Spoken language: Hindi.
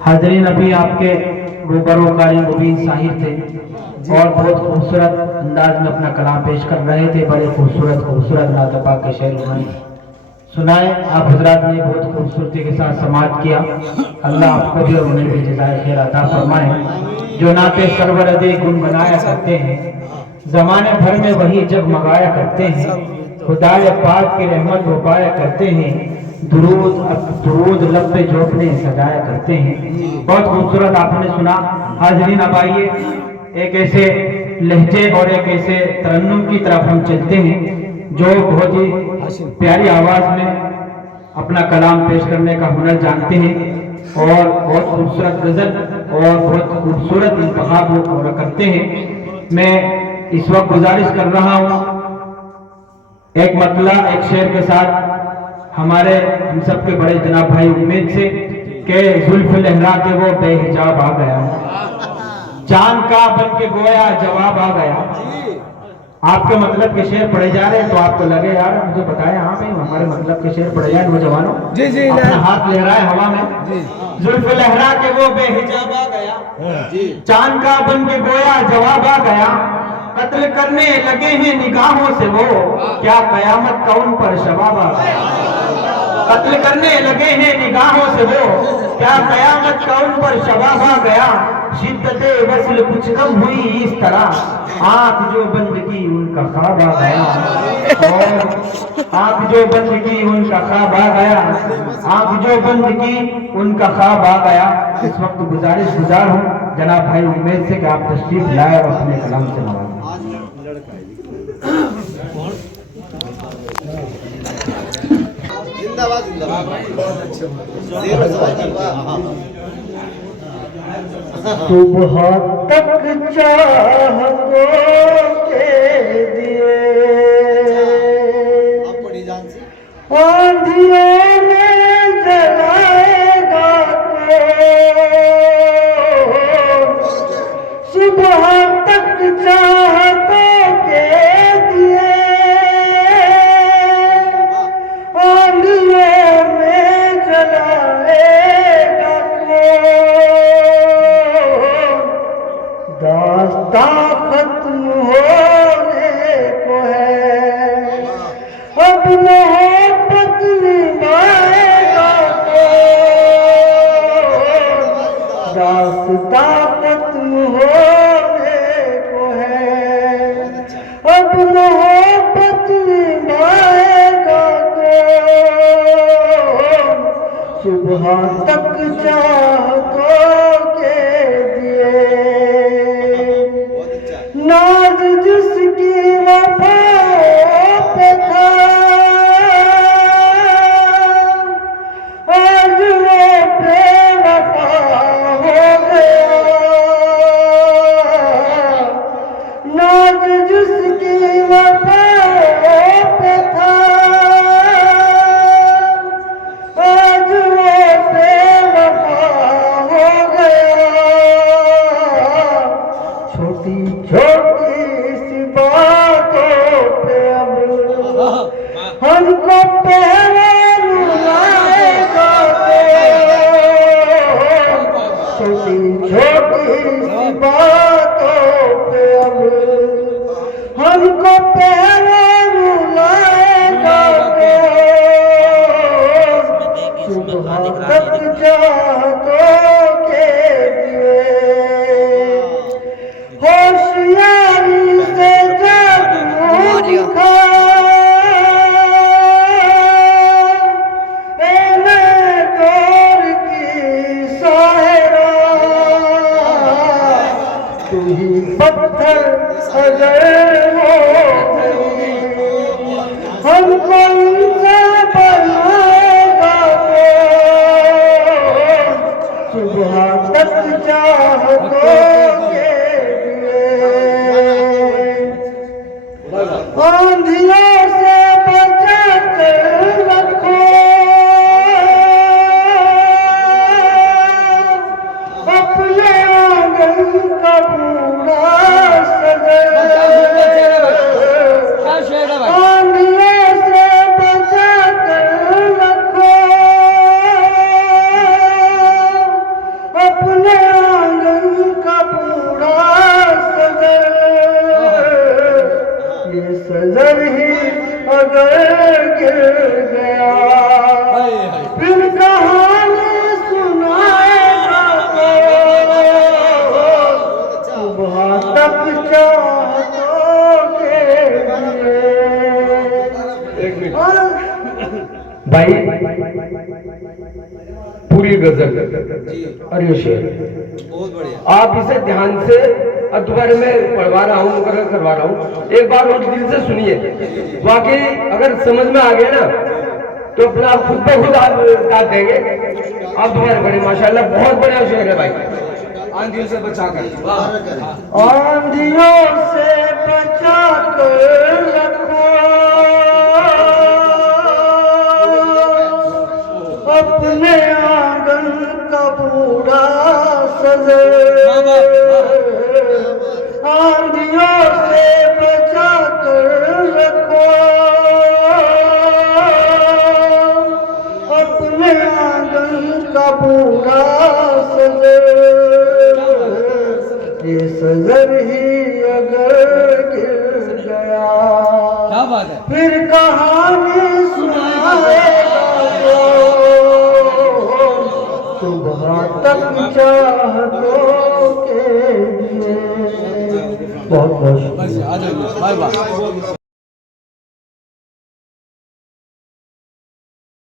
हाज़रीन, अभी आपके रूबरू कारी मुबीन साहिर थे और बहुत खूबसूरत अंदाज में अपना कलाम पेश कर रहे थे। बड़े खूबसूरत नातपा के शेर उन्होंने सुनाए। आप हजरात ने बहुत खूबसूरती के साथ समाप्त किया। अल्लाह आपको भी और उन्हें भी जज़ाए खैर अता फरमाए। जो नाते सरवरदे गुनगुनाया करते हैं, जमाने भर में वही जगमगाया करते हैं, खुदाए पाक की रहमत वो पाया करते हैं, दुरूद लब पे जोपने सजाया करते हैं। बहुत खूबसूरत आपने सुना। हाज़रीन, अब आइए एक ऐसे लहजे और एक ऐसे तरन्नुम की तरफ हम चलते हैं जो बहुत ही प्यारी आवाज में अपना कलाम पेश करने का हुनर जानते हैं और बहुत खूबसूरत गजल और बहुत खूबसूरत इंतखाब वो करते हैं। मैं इस वक्त गुजारिश कर रहा हूँ एक मतला एक शेर के साथ हमारे हम सब के बड़े जनाब भाई उम्मीद से के जुल्फ लहरा के वो बेहिजाब आ गया, चांद का बन के गोया जवाब आ गया। आपके मतलब के शेर पढ़े जा रहे हैं तो आपको लगे यार मुझे बताया, हाँ भाई हमारे मतलब के शेर पढ़े जाए नौजवानों। जी जी, अपना हाथ लहराए हवा में, जुल्फ लहरा के वो बेहिजाब आ गया, चांद का बन के गोया जवाब आ गया, कत्ल करने लगे हैं निगाहों से वो, क्या कयामत का उन पर शबाब आ गया। कत्ल करने लगे हैं निगाहों से वो, क्या कयामत का उन पर शबाब आ गया। शिद्दते वस्ल कुछ कम हुई इस तरह, आंख जो बंद की उनका ख्वाब आ गया। और आंख जो बंद की उनका ख्वाब आ गया, आंख जो बंद की उनका ख्वाब आ गया। इस वक्त गुजार हूँ जनाब भाई उम्मीद से कि आप तशरीफ लाए और अपने कलाम से नवाजें। जिंदाबाद जिंदाबाद। सुबह तक चाहतों के दिए आंधियों में जलाएगा तो, सुबह तक चाहतों के दिए आंधियों में जलाएगा तो, दास्तां खत्म होने को है, अब मोहब्बत निभाएगा तो, दास्तां खत्म होने को है, अब मोहब्बत निभाएगा तो, सुबह तक चाहतों के दिए नाज जिसकी वफा पे था, आज वो बेवफा हो गया। नाज जिसकी वफा पे था, आज वो बेवफा हो गया। छोटी छोटी सी बातों पे अब हमको पहले रुलाएगा तो, छोटी छोटी सी बातों पे अब हमको पहले रुलाएगा तो, सुबह तक चाहतों के दिए होशियारी से जादू दिखा, नए दौर की साहिरा, तू ही पत्थर अगर हो गई, हमको इंसान बनाएगा तो, सुबह तक चाहतों के आंधियों से बचा कर रखो, अपने आंगन का बूढ़ा सजा। भाई पूरी गजल और ये शेर बहुत बढ़िया। आप इसे ध्यान से दोबारा मैं पढ़वा रहा हूँ, मुकर्रर करवा रहा हूँ, एक बार और दिल से सुनिए। वाकई अगर समझ में आ गया ना तो अपना आप खुद ब खुद आप दाद देंगे। आप दोबारा पढ़े, माशाल्लाह बहुत बढ़िया शेर है भाई। आंधियों से बचा कर, आंधियों से बचा कर रखो अपने आंगन का बूढ़ा सजर, आंधियों से बचा कर रखो अपने आंगन का बूढ़ा सजर, ये सजर ही अगर गिर गया क्या बात है। फिर कहानी सुनाएगा सुबह तक चाहतों के लिए। बहुत बहुत शुक्रिया। Bye bye.